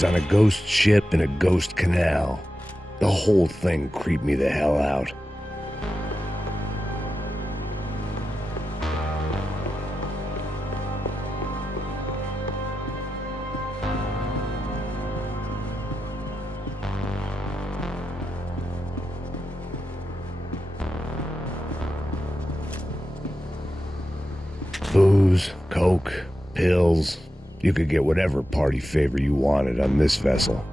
was on a ghost ship in a ghost canal. The whole thing creeped me the hell out. Booze, coke, pills. You could get whatever party favor you wanted on this vessel.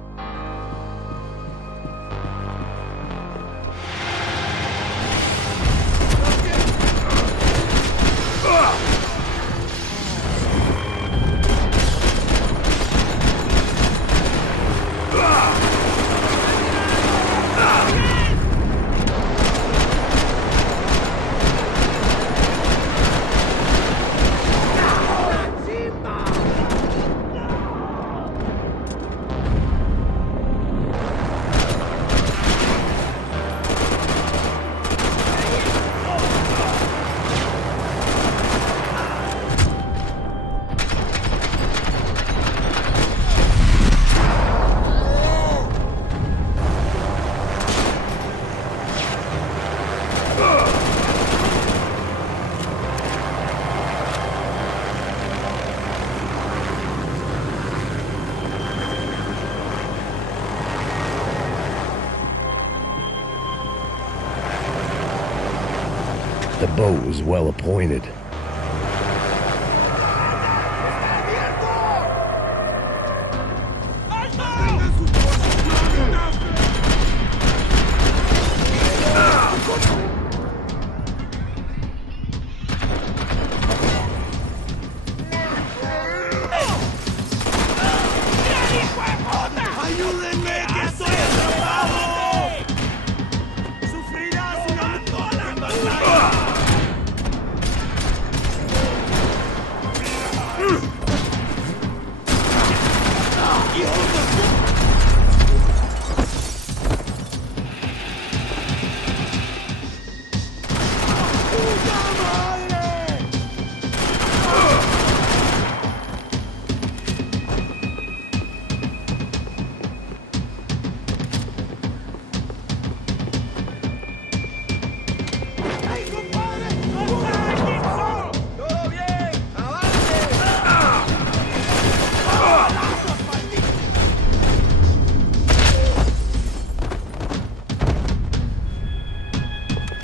The boat was well appointed.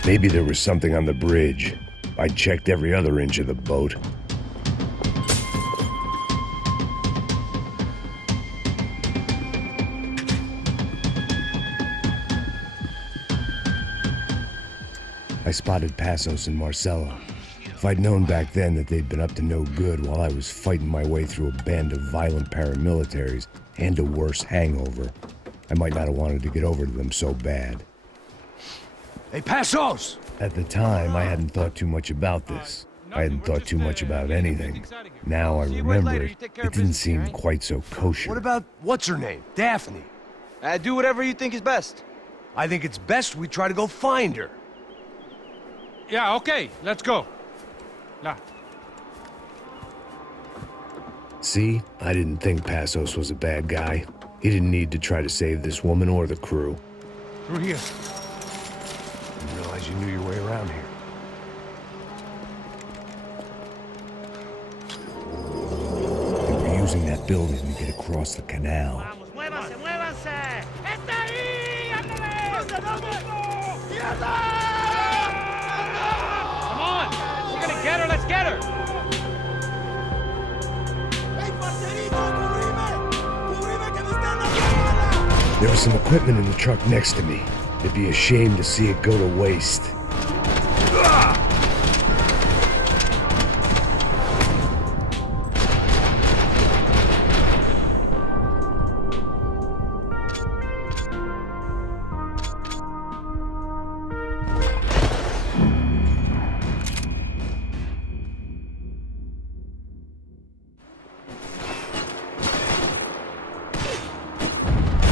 Maybe there was something on the bridge. I checked every other inch of the boat. I spotted Passos and Marcella. If I'd known back then that they'd been up to no good while I was fighting my way through a band of violent paramilitaries and a worse hangover, I might not have wanted to get over to them so bad. Hey, Passos! At the time, I hadn't thought too much about this. I hadn't thought too much about anything. Now I remember it, it didn't seem quite so kosher. What about, what's her name? Daphne. Do whatever you think is best. I think it's best we try to go find her. Yeah, okay, let's go. Nah. See, I didn't think Passos was a bad guy. He didn't need to try to save this woman or the crew. Through here. Didn't realize you knew your way around here. They were using that building to get across the canal. Vamos, muévanse, muévanse. ¡Está ahí! ¡Ándale! ¡Mierda! Come on! We're gonna get her, let's get her! ¡Ey, parcerito, cubrime! ¡Cubrime que me están dando bala! There was some equipment in the truck next to me. It'd be a shame to see it go to waste.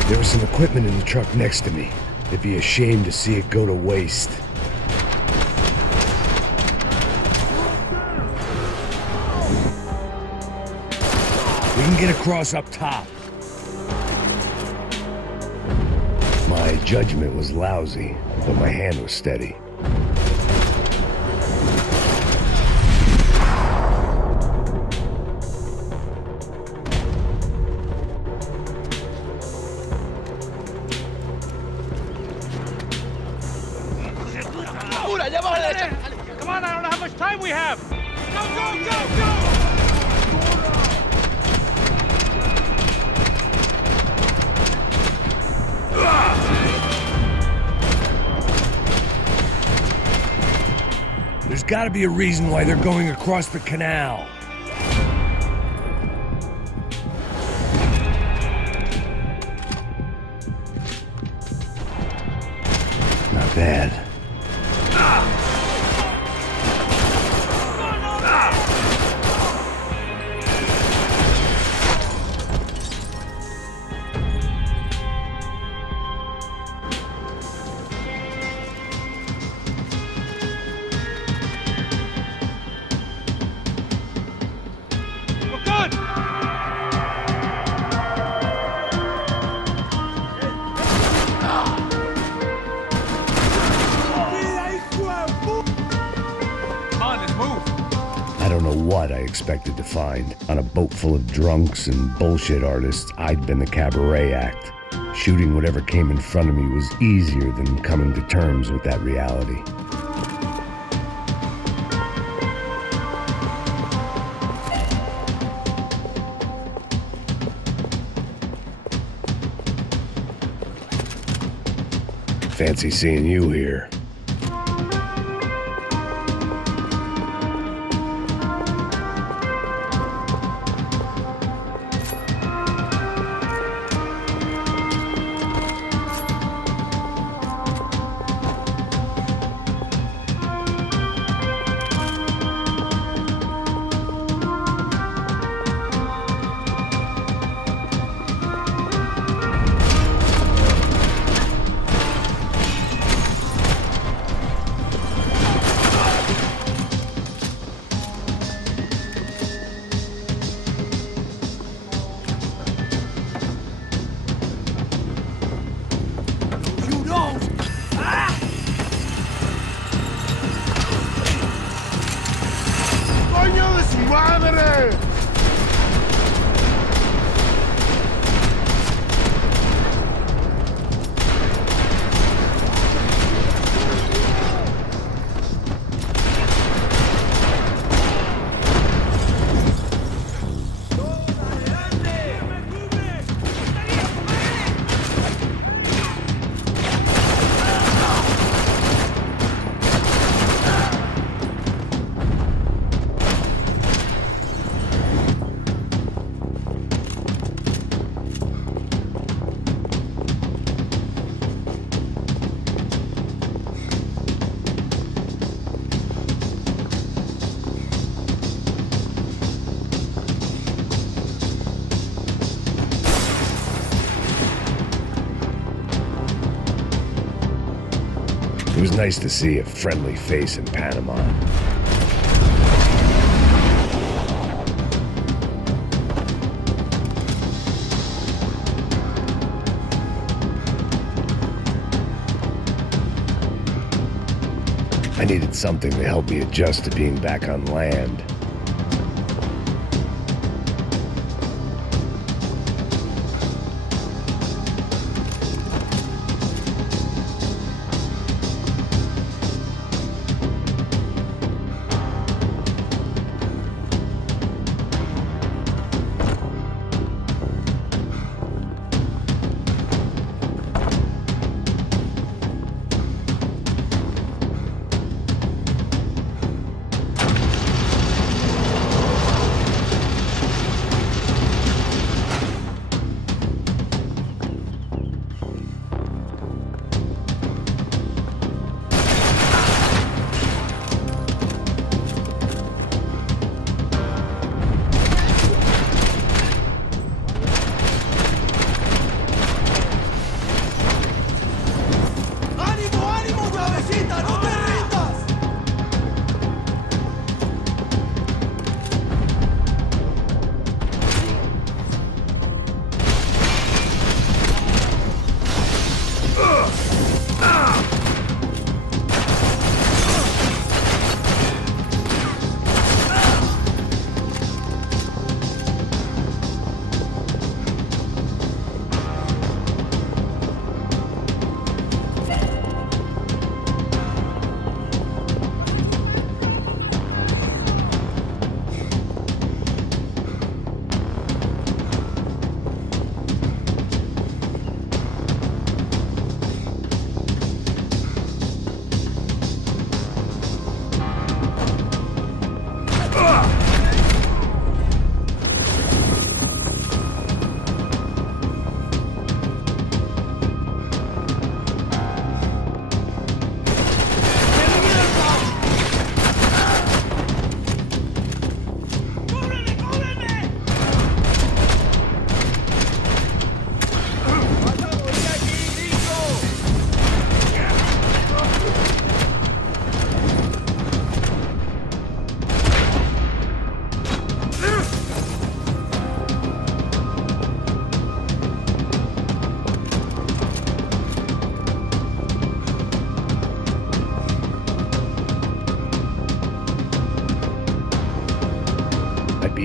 There was some equipment in the truck next to me. It'd be a shame to see it go to waste. We can get across up top. judgment was lousy, but my hand was steady. Come on, I don't know how much time we have. Go, go, go, go! There's gotta be a reason why they're going across the canal. Not bad. What I expected to find. On a boat full of drunks and bullshit artists, I'd been the cabaret act. Shooting whatever came in front of me was easier than coming to terms with that reality. Fancy seeing you here. It was nice to see a friendly face in Panama. I needed something to help me adjust to being back on land.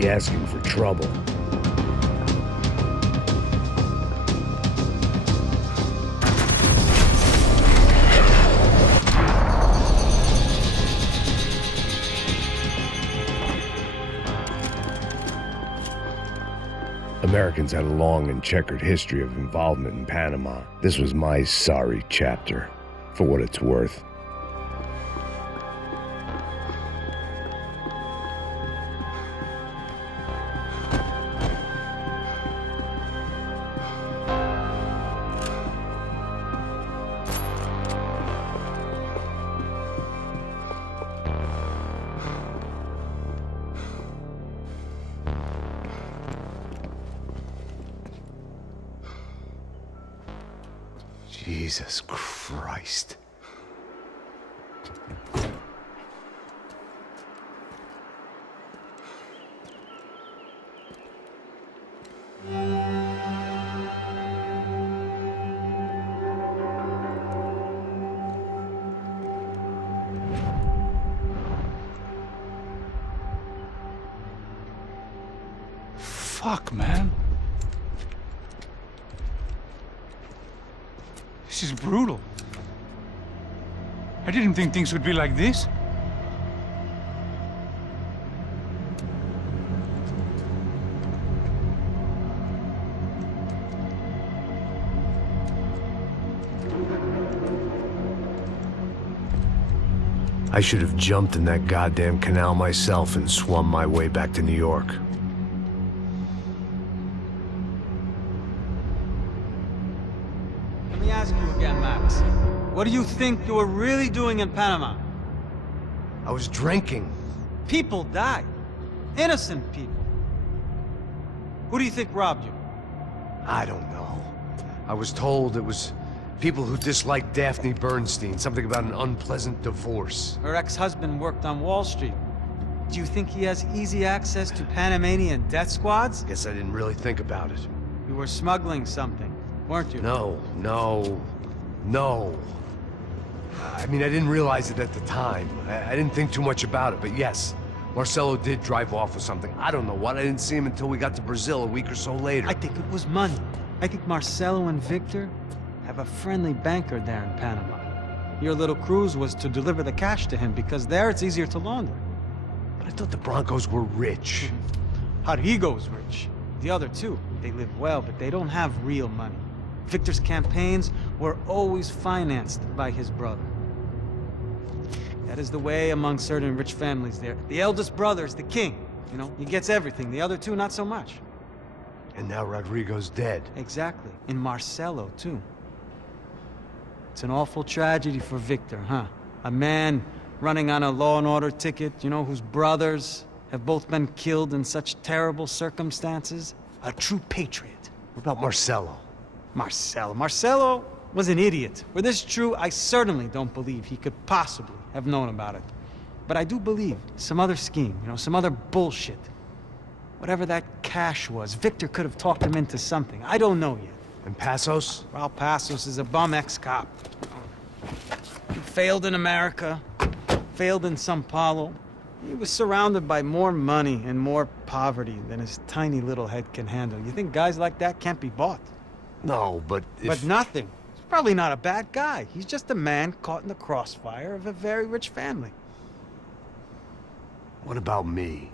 be asking for trouble. Americans had a long and checkered history of involvement in Panama. This was my sorry chapter, for what it's worth. Jesus Christ. Fuck, man. This is brutal. I didn't think things would be like this. I should have jumped in that goddamn canal myself and swum my way back to New York. Let me ask you again, Max. What do you think you were really doing in Panama? I was drinking. People died. Innocent people. Who do you think robbed you? I don't know. I was told it was people who disliked Daphne Bernstein, something about an unpleasant divorce. Her ex-husband worked on Wall Street. Do you think he has easy access to Panamanian death squads? Guess I didn't really think about it. You were smuggling something, weren't you? No. I mean, I didn't realize it at the time. I didn't think too much about it, but yes, Marcelo did drive off with something. I don't know what. I didn't see him until we got to Brazil a week or so later. I think it was money. I think Marcelo and Victor have a friendly banker there in Panama. Your little cruise was to deliver the cash to him because there it's easier to launder. But I thought the Broncos were rich. Rodrigo's rich. The other two, they live well, but they don't have real money. Victor's campaigns were always financed by his brother. That is the way among certain rich families there. The eldest brother is the king. You know, he gets everything. The other two, not so much. And now Rodrigo's dead. Exactly. And Marcelo, too. It's an awful tragedy for Victor, huh? A man running on a law and order ticket, you know, whose brothers have both been killed in such terrible circumstances. A true patriot. What about Marcelo? Marcelo was an idiot. Were this true, I certainly don't believe he could possibly have known about it. But I do believe some other scheme, you know, some other bullshit. Whatever that cash was, Victor could have talked him into something. I don't know yet. And Passos? Well, Passos is a bum ex-cop. He failed in America, failed in Sao Paulo. He was surrounded by more money and more poverty than his tiny little head can handle. You think guys like that can't be bought? No, but if... But nothing. He's probably not a bad guy. He's just a man caught in the crossfire of a very rich family. What about me?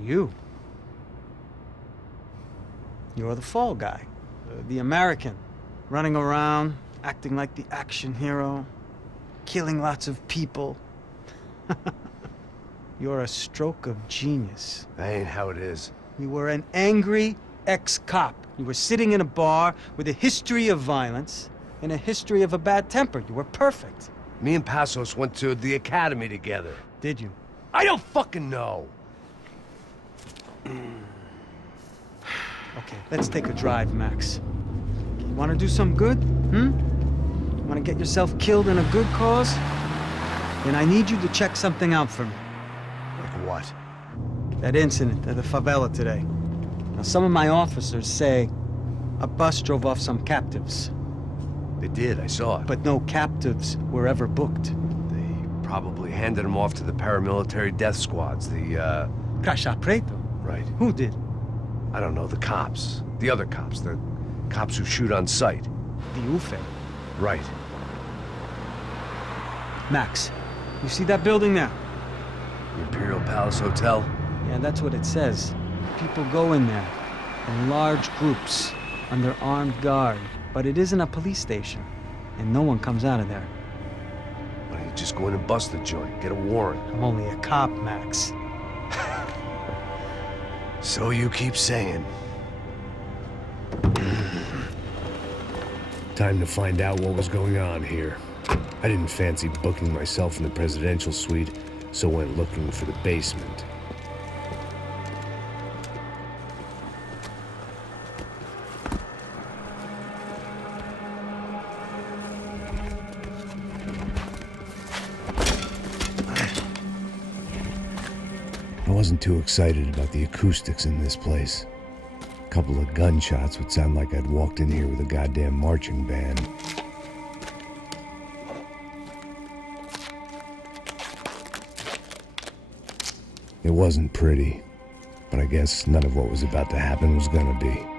You. You're the fall guy. The American. Running around, acting like the action hero. Killing lots of people. You're a stroke of genius. That ain't how it is. You were an angry ex-cop. You were sitting in a bar with a history of violence and a history of a bad temper. You were perfect. Me and Passos went to the academy together. Did you? I don't fucking know. Okay, let's take a drive, Max. You want to do some good? You want to get yourself killed in a good cause? Then I need you to check something out for me. Like what? That incident at the favela today. Now, some of my officers say a bus drove off some captives. They did, I saw it. But no captives were ever booked. They probably handed them off to the paramilitary death squads, the Crash Preto? Right. Who did? I don't know, the cops. The other cops. The cops who shoot on sight. The UFE. Right. Max, you see that building there? The Imperial Palace Hotel? Yeah, that's what it says. People go in there, in large groups, under armed guard. But it isn't a police station, and no one comes out of there. Why don't you just go in and bust the joint? Get a warrant. I'm only a cop, Max. So you keep saying. Time to find out what was going on here. I didn't fancy booking myself in the presidential suite, so went looking for the basement. I wasn't too excited about the acoustics in this place. A couple of gunshots would sound like I'd walked in here with a goddamn marching band. It wasn't pretty, but I guess none of what was about to happen was gonna be.